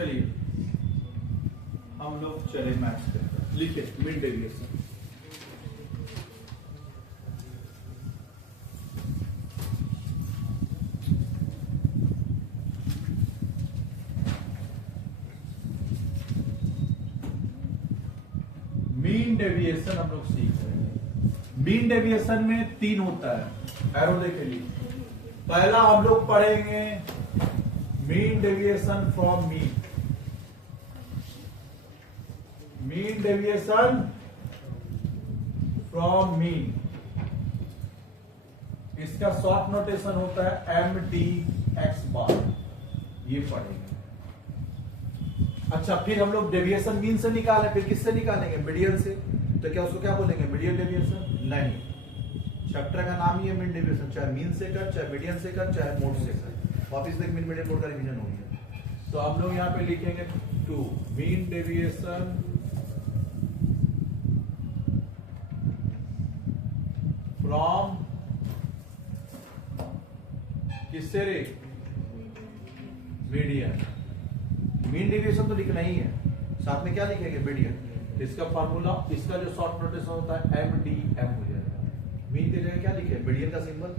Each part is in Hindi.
चलिए हम लोग चले मैथ्स पे, लिखे मीन डेविएशन। मीन डेविएशन हम लोग सीख रहे हैं। मीन डेविएशन में 3 होता है, एरो देख लीजिए। पहला हम लोग पढ़ेंगे mean deviation from mean. Mean deviation from mean, इसका शॉर्ट नोटेशन होता है MDX बार, ये पढ़ेंगे। अच्छा, फिर हम लोग डेविएशन मीन से निकाले, फिर किससे निकालेंगे? मीडियन से। तो क्या उसको क्या बोलेंगे? Median deviation? नहीं, चैप्टर का नाम ही है मीन डेविएशन। चाहे मीन से कर, चाहे मीडियन से कर, चाहे मोड से कर, वापिस देख मीन मीडियन मोड का रिवीजन हो गया। तो हम लोग यहाँ पे लिखेंगे 2 मीन डेविएशन फ्रॉम किससे रे? मीडियन। मीन डेविएशन तो लिखना ही है, साथ में क्या लिखेंगे? मीडियन। इसका फार्मूला, इसका जो शॉर्ट नोटेशन होता है MDM हो जाएगा। मीन की जगह क्या लिखे? मीडियन का सिंबल।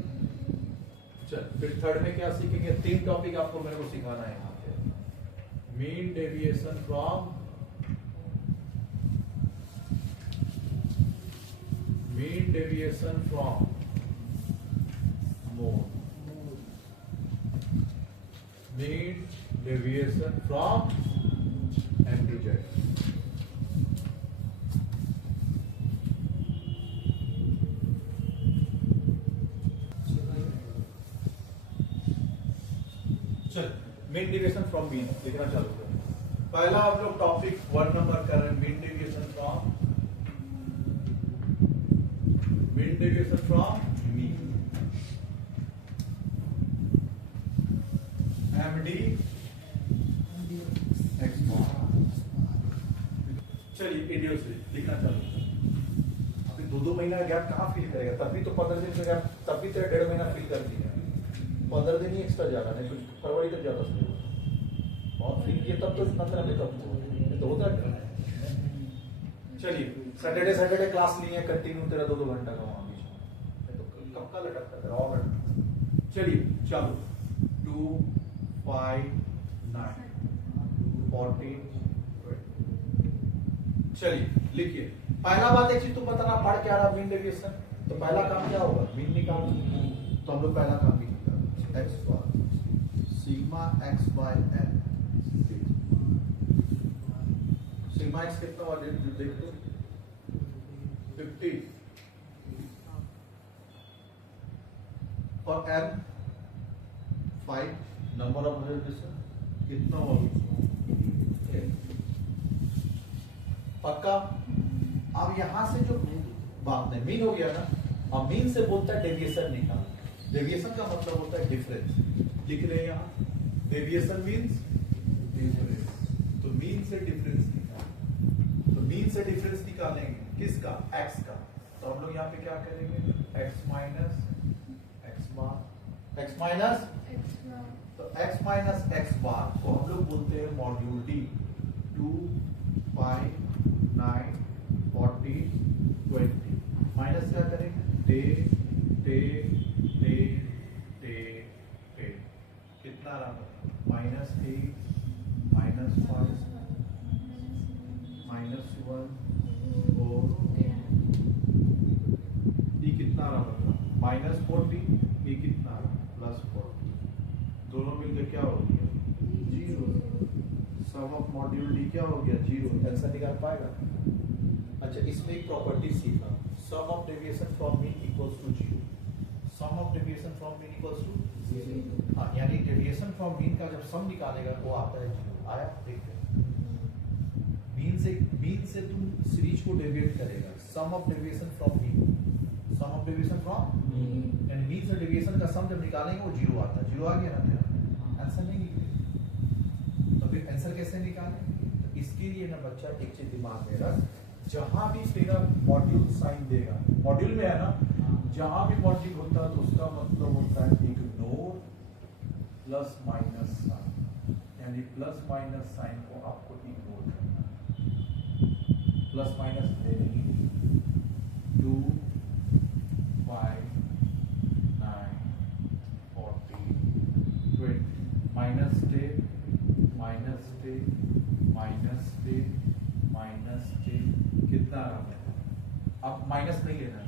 चल, फिर थर्ड में क्या सीखेंगे? 3 टॉपिक आपको मेरे को सिखाना है यहाँ पे। Mean deviation from mean deviation from mode, mean deviation from MDZ। चल, मीन डेविएशन फ्रॉम मीन लिखना चालू करें। पहला हम लोग टॉपिक 1 नंबर कर रहे हैं, mean deviation from mean, MDX। चलिए एडियो से लिखना चालू करें। अभी 2-2 महीना गैप कहाँ फील करेगा? तब भी तो 15 दिन से गैप, तब भी तेरा 1.5 महीना फील कर दिया। 15 दिन ही एक्स्ट्रा जाना, नहीं तो फरवरी तक जाता था। बहुत फील किया तब तो 15 में, तब तो होता है। चलिए, सैटरडे क्लास ली है कंटिन्यू, तेरा 2-2 घंटा का वहां बीच में, तो कब का लटकता तेरा और लटकता। चलिए चलो, 2 5 9 14। चलिए लिखिए। पहला बात एक चीज तो बताना, पढ़ क्या रहा मीन डेविएशन। तो पहला काम क्या होगा? मीन निकालना। तो हम लोग पहला काम भी निकालेंगे, x bar sigma x by n। Sigma x कितना हुआ देख लो, 50, और n 5, नंबर ऑफ रेडिएशन कितना होगा? पक्का। अब यहां से जो बात है, मीन हो गया ना। अब मीन से बोलता है डेविएशन निकाल। डेविएशन का मतलब होता है डिफरेंस। लिख रहे हैं यहाँ, डेविएशन मीन्स डिफरेंस। तो मीन से डिफरेंस निकाल। तो मीन से डिफरेंस निकालेंगे किसका? x का। तो हम लोग यहाँ पे क्या करेंगे? x माइनस x बार, x माइनस, तो x माइनस x बार को हम लोग बोलते हैं मॉड्यूल D। 2 5 9 40 20 माइनस क्या करेंगे? Day day day day day, कितना रहा? -8 -5 -1 4, ये कितना रहा? -40, ये कितना रहा? +40। दोनों मिलकर क्या हो गया? 0। सम ऑफ मॉड्यूल डी क्या हो गया? 0। आंसर निकाल पाएगा? अच्छा, इसमें एक प्रॉपर्टी सीखा, sum of deviation from mean equals to 0। Sum of deviation from mean equals to 0। हाँ, यानी डेविएशन फ्रॉम मीन का जब सम निकालेगा वो आता है 0। आया? देखते हैं। मीन से तुम सीरीज को डेविएट करेगा, sum of deviation from mean, sum of deviation from mean, यानी मीन से डेविएशन का सम जब निकालेंगे वो 0 आता है। 0 आ गया ना तेरा? आंसर नहीं निकलेगा। तो फिर आंसर कैसे निकालें? तो इसके लिए ना बच्चा एक चीज दिमाग में रख, जहां भी तेरा मॉड्यूल साइन देगा, मॉड्यूल में है ना, जहां भी मॉड्यूल होता है तो उसका मतलब होता है इग्नोर प्लस माइनस साइन। यानी प्लस माइनस साइन को आपको इग्नोर करना है। प्लस माइनस ले लेंगे 2 5 9 40 20 माइनस टे माइनस टे माइनस टे माइनस टे कितना आ रहा है? अब माइनस नहीं लेना,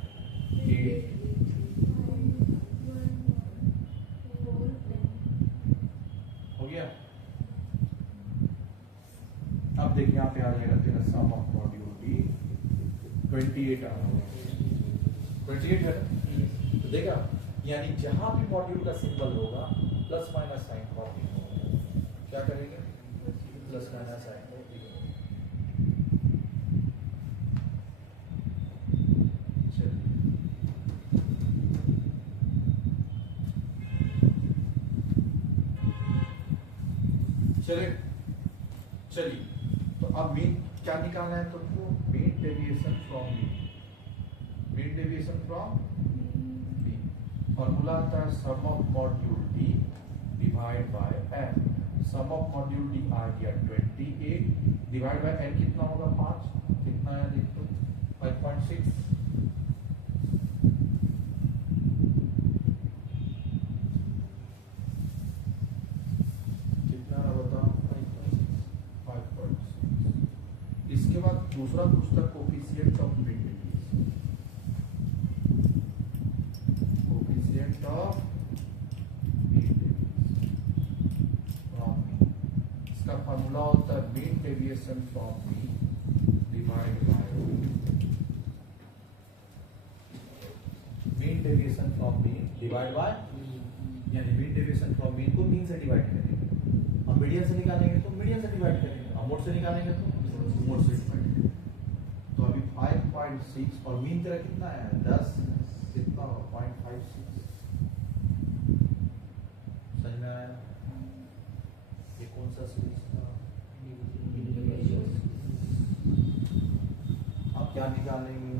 8 हो गया। अब देखिए यहाँ पे आ जाएगा तेरा सम ऑफ मॉड्यूल भी 28 आ रहा है, 28 है ना? तो देखा, यानी जहां भी मॉड्यूल का सिंबल होगा प्लस माइनस साइन कॉपी होगा। क्या करेंगे? Plus minus sign copy. चलिए, तो अब मीन क्या निकालना है तुमको? Mean deviation from mean. Mean deviation from mean formula आता है sum of module d divide by n. Sum of module d आ गया 28 डिवाइड बाय एन कितना होगा? 5। कितना है देखो? 5.6। इसके बाद दूसरा पुस्तक coefficient of mean deviation. Coefficient of mean from mean, इसका फॉर्मूला होता है mean deviation from mean divide by mean deviation from mean divide by, यानी मीन डेविएशन फ्रॉम मीन को मीन से डिवाइड करेंगे। हम मीडियन से निकालेंगे तो मीडियन से डिवाइड करेंगे, हम मोड से निकालेंगे तो मोड से डिवाइड करेंगे। तो अभी 5.6 और मीन तेरा कितना है? 10 कितना होगा? 0.56। समझ में आया? ये कौन सा सीरीज था? आप क्या निकालेंगे?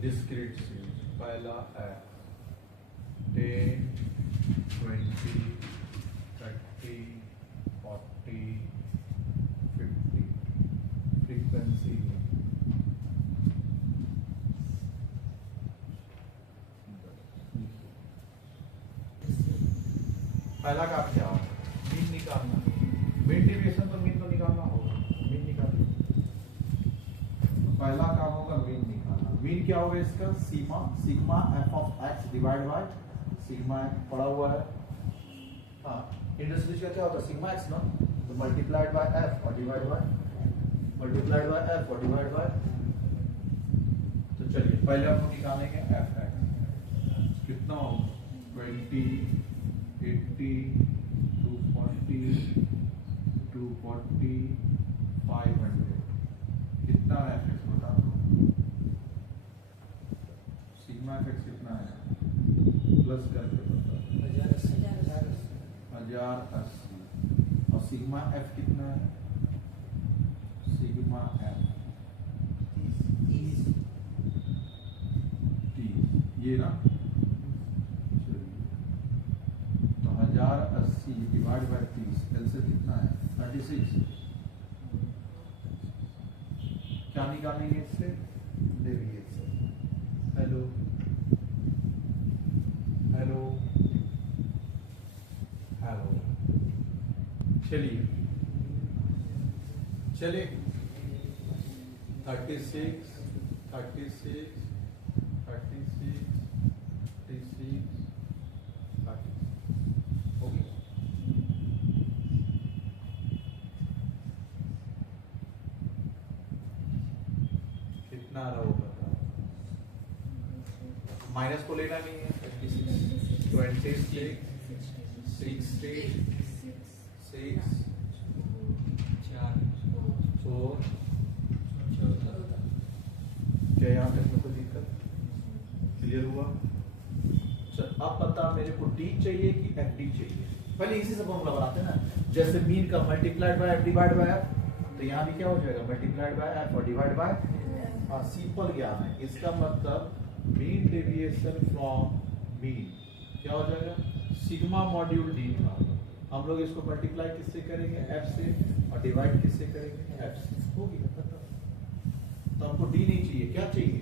डिस्क्रीट सीरीज पहला है 10 20 30 40 50 फ्रीक्वेंसी में पहला का क्या होगा? मीन निकालना। मीन डेविएशन तो मीन तो निकालना होगा, मीन निकालना। पहला काम होगा मीन निकालना। मीन क्या होगा इसका? सीमा sigma f of x divide by sigma पड़ा हुआ है। हाँ, इंडस्ट्रीज का क्या होता है? सिग्मा एक्स ना, तो मल्टीप्लाइड बाय एफ और divide by multiplied by F और डिवाइड बाय। तो चलिए पहले हम लोग निकालेंगे एफ एक्स कितना होगा? 20 80 240 240 500 कितना है एफ एक्स बता दो। सिग्मा एफ एक्स कितना है? प्लस करके बता। 1080 और सिग्मा एफ कितना है? सिग्मा एफ 30 ये ना। तो 1080 डिवाइड बाय 30 एल से कितना है? 36। क्या निकालेंगे इससे? डेविएशन। Hello hello hello. चलिए 36 36 36 36 ओके। कितना रहा होगा? माइनस को लेना नहीं है। 26 26 6 6 4 क्या यहाँ तक में कोई दिक्कत? क्लियर हुआ? चल अब बता मेरे को डी चाहिए कि एफ डी चाहिए। पहले इसी से फॉर्मूला बनाते हैं ना, जैसे मीन का multiplied by F divide by F, तो यहाँ भी क्या हो जाएगा मल्टीप्लाइड बाय एफ और डिवाइड बाय, सिंपल ज्ञान है इसका मतलब मीन डेविएशन फ्रॉम मीन क्या हो जाएगा सिग्मा मॉड्यूल डी था। हम लोग इसको मल्टीप्लाई किससे करेंगे एफ से और डिवाइड किससे करेंगे एफ से, हो गया खत्म। तो हमको डी नहीं चाहिए, क्या चाहिए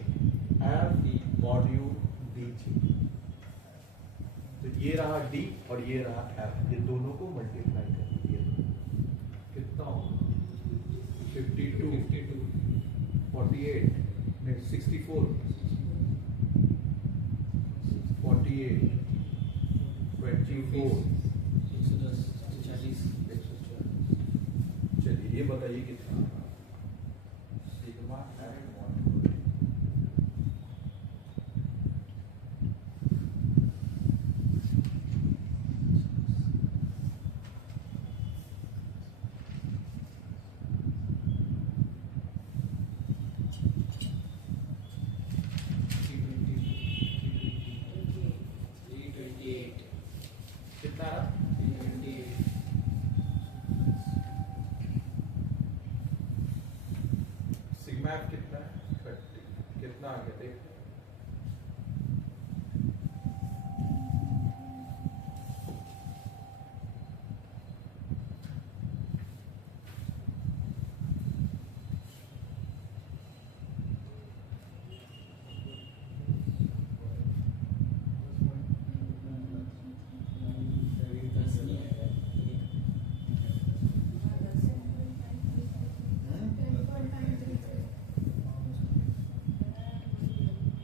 एफ मॉड्यूल डी चाहिए। तो ये रहा डी और ये रहा एफ, ये दोनों को मल्टीप्लाई करेंगे कितना होगा 52 48 नहीं 64 48 24 चलिए ये बताइए कितना सिग्मा एफ मॉड्यूल कितना रहा सिग्मा एफ कितना है 30 कितना आ गया देख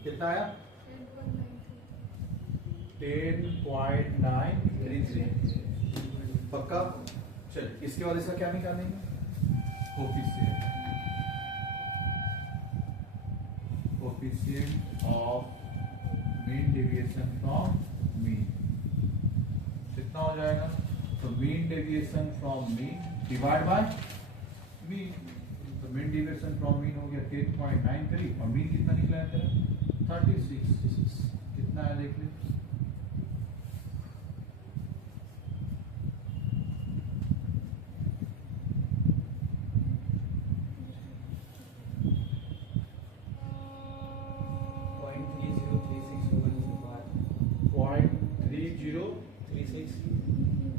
कितना आया 10.933 पक्का। चल इसके बाद इसका क्या निकालेंगे coefficient of mean deviation from mean कितना हो जाएगा, तो mean deviation from mean divide by mean, तो मीन डेविएशन फ्रॉम मीन हो गया 10.93 और मीन कितना निकला है तेरा 36 कितना है देख ले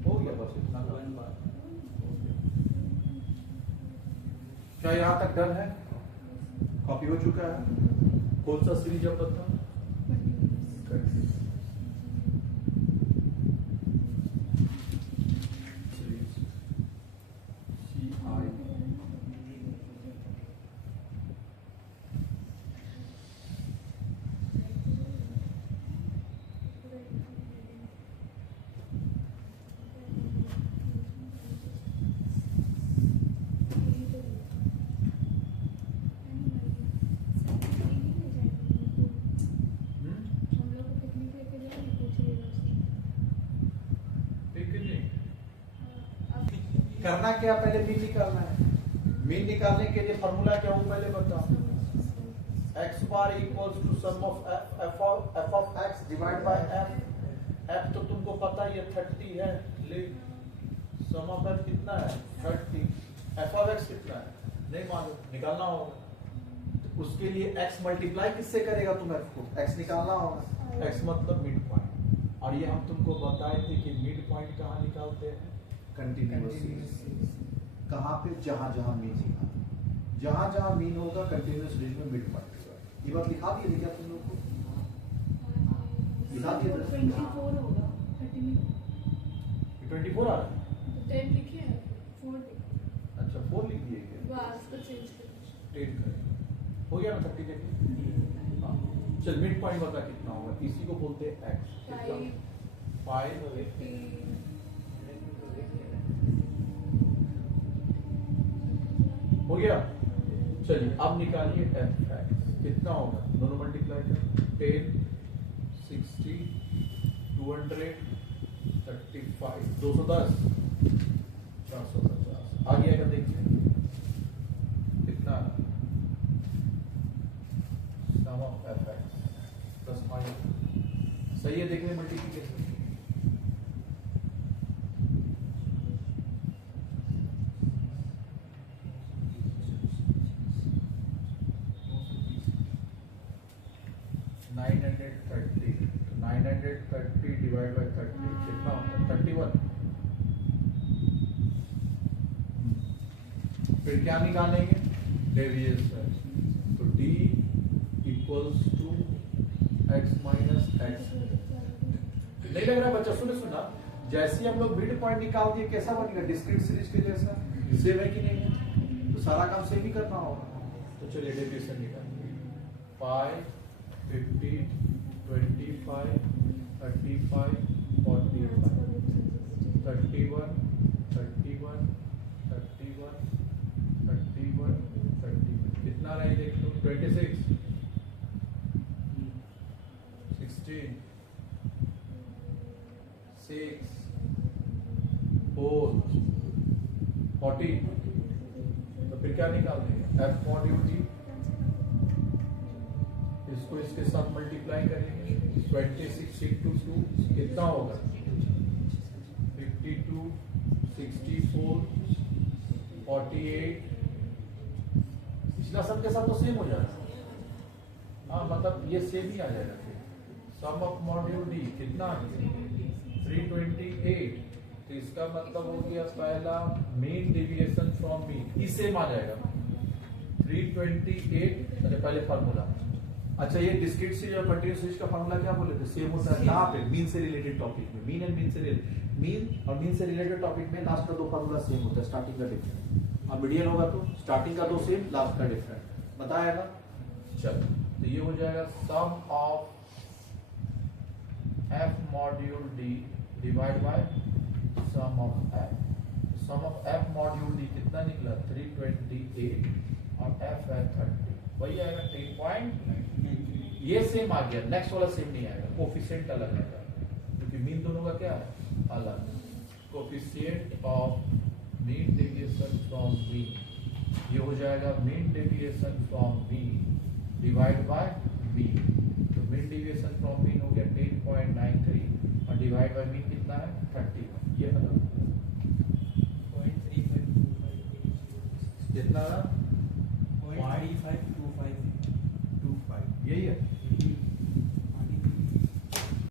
हो गया बस इतना क्या यहाँ तक डन है, कॉपी हो चुका है। कौन सा सीरीज अब बता करना क्या, पहले मीन निकालना है। मीन निकालने के लिए फॉर्मूला क्या हो पहले बताओ, x bar equals to sum of f of x divide by f। f तो तुमको पता ही है 30 है, ले सम ऑफ f कितना है 30, f ऑफ x कितना है नहीं मालूम, निकालना होगा। तो उसके लिए x मल्टीप्लाई किससे करेगा, तुम f को x निकालना होगा, x मतलब मिड पॉइंट। और ये हम तुमको बताए थे कि मिड पॉइंट कहाँ निकालते हैं, कंटिन्यूअस कहाँ पे, जहां जहां मीन होगा, जहां जहां मीन होगा कंटिन्यूअस रेंज में मिड पॉइंट होगा। ये बात लिखा दिए क्या तुम लोग को, लिखा दिए 24 होगा 30 में 24 आ रहा है, तो 10 लिखे हैं 4 लिखे, अच्छा 4 लिख दिए क्या, बस को चेंज कर 10 कर हो गया ना 30 देखिए। हाँ चल मिड पॉइंट बता कितना होगा, इसी को बोलते हैं x 5 हो गया। चलिए अब निकालिए f कितना होगा, दोनों मल्टीप्लाई कर 10 60 235 210 450 आ गया, देखिए कितना sum of fx plus minus सही है, देखने मल्टीप्लिकेशन। तो 930 डिवाइड बाई 30 कितना होता है? 31। फिर क्या निकालेंगे? डेविएशन। तो d equals to x minus x। नहीं लग रहा बच्चा? सुना जैसे हम लोग मिड पॉइंट निकाल दिए कैसा बनेगा? डिस्क्रीट सीरीज के जैसा। सेम है कि नहीं है? तो सारा काम सेम ही करना होगा। तो चलिए डेविएशन निकालेंगे। 5 50 25 35 45 31 31 31 31 31 कितना रही देख लो? 26 16 6 4 14। तो फिर क्या निकाल देंगे? F module D. इसको इसके साथ मल्टीप्लाई करेंगे। 26 इंटू 2 कितना होगा? 52 64 48। पिछला सब के साथ तो सेम हो जाएगा। हाँ मतलब ये सेम ही आ जाएगा। सम ऑफ मॉड्यूल डी कितना आ गया? 328। तो इसका मतलब हो गया पहला मीन डेविएशन फ्रॉम मीन, इस सेम आ जाएगा 328। अरे पहले फार्मूला। अच्छा ये डिस्क्रीट सीरीज और कंटीन्यूअस सीरीज का फार्मूला क्या बोले थे? सेम होता है। कहां पे? मीन से रिलेटेड टॉपिक में। मीन एंड मीन से रिलेटेड, मीन और मीन से रिलेटेड टॉपिक में लास्ट का दो फार्मूला सेम होता है, स्टार्टिंग का डिफरेंट। अब मीडियन होगा तो स्टार्टिंग का दो सेम, लास्ट का डिफरेंट। बताया ना? चलो तो ये हो जाएगा sum of f module d divide by sum of f. Sum of f module d कितना निकला? 328 और एफ है 30। वही आएगा 10.9। ये सेम आ गया, नेक्स्ट वाला सेम नहीं आएगा, कोफिशिएंट अलग आएगा क्योंकि मीन दोनों का क्या है? अलग। Coefficient of mean deviation from mean, ये हो जाएगा mean deviation from mean divide by mean. तो मीन डेविएशन फ्रॉम मीन हो गया 10.93 और डिवाइड बाय मीन कितना है? 31। ये अलग कितना? 0.3525 25 यही है।